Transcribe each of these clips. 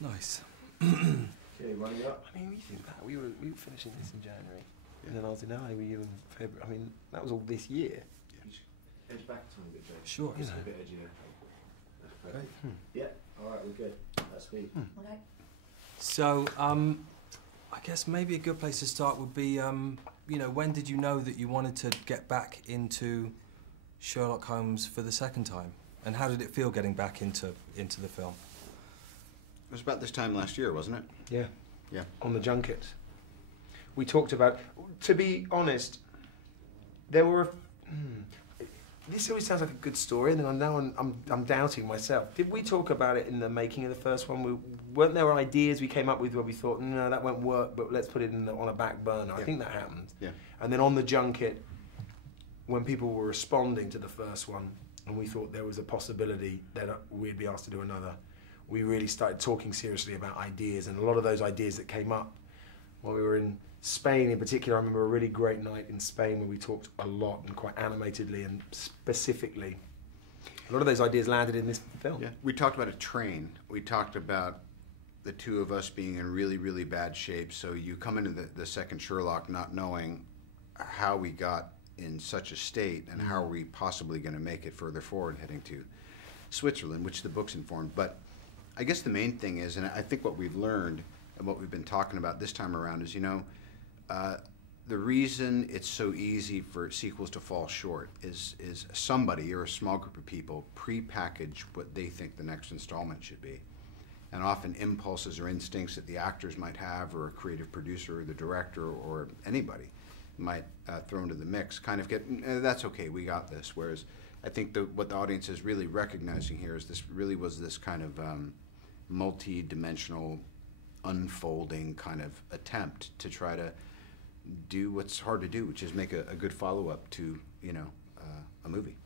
Nice. Okay, running up. I mean, we think that we were finishing this in January, and then I was in LA with you in February. I mean, that was all this year. Yeah. You just edge back a tiny bit, Jay. Sure, just a bit edgier. That's perfect. Great. Yeah. All right, we're good. That's sweet. Okay. So, I guess maybe a good place to start would be, you know, when did you know that you wanted to get back into Sherlock Holmes for the second time? And how did it feel getting back into the film? It was about this time last year, wasn't it? Yeah. Yeah. On the junket. We talked about, to be honest, there were, this always sounds like a good story, and then I'm doubting myself. Did we talk about it in the making of the first one? Weren't there ideas we came up with where we thought, no, that won't work, but let's put it on a back burner? Yeah. I think that happened. Yeah. And then on the junket, when people were responding to the first one, and we thought there was a possibility that we'd be asked to do another, we really started talking seriously about ideas, and a lot of those ideas that came up while we were in Spain in particular. I remember a really great night in Spain where we talked a lot and quite animatedly and specifically. A lot of those ideas landed in this film. Yeah. We talked about a train. We talked about the two of us being in really, really bad shape, so you come into the second Sherlock not knowing how we got in such a state and how are we possibly going to make it further forward heading to Switzerland, which the book's informed. But I guess the main thing is, and I think what we've learned and what we've been talking about this time around is, you know, the reason it's so easy for sequels to fall short is somebody or a small group of people pre-package what they think the next installment should be. And often impulses or instincts that the actors might have, or a creative producer or the director or anybody might throw into the mix kind of get, that's okay, we got this. Whereas I think what the audience is really recognizing here is this really was this kind of multi-dimensional unfolding kind of attempt to try to do what's hard to do, which is make a good follow-up to, you know, a movie.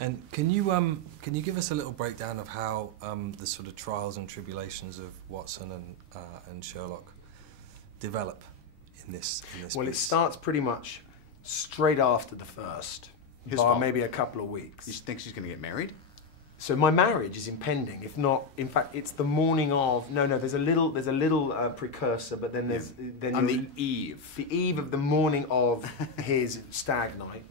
And can you give us a little breakdown of how the sort of trials and tribulations of Watson and Sherlock develop in this Well, piece? it starts pretty much straight after the first, bar maybe a couple of weeks. He thinks he's going to get married? So my marriage is impending. If not, in fact, it's the morning of. No, there's a little precursor, but then there's then on the eve of the morning of his stag night,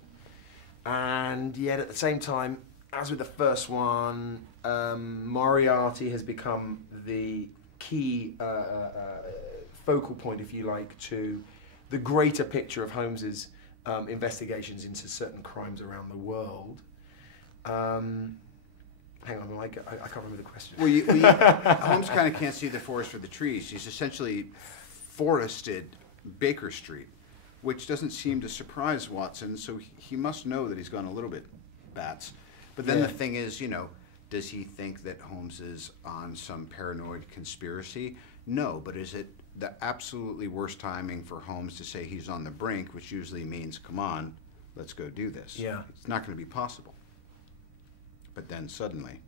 and yet at the same time, as with the first one, Moriarty has become the key focal point, if you like, to the greater picture of Holmes's investigations into certain crimes around the world. Hang on, I can't remember the question. Well, Holmes kind of can't see the forest for the trees. He's essentially forested Baker Street, which doesn't seem to surprise Watson, so he must know that he's gone a little bit bats. But then the thing is, you know, does he think that Holmes is on some paranoid conspiracy? No, but is it the absolutely worst timing for Holmes to say he's on the brink, which usually means, come on, let's go do this? Yeah. It's not going to be possible. But then suddenly,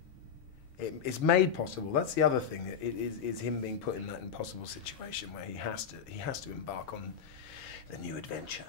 it's made possible. That's the other thing. It is him being put in that impossible situation where he has to embark on the new adventure.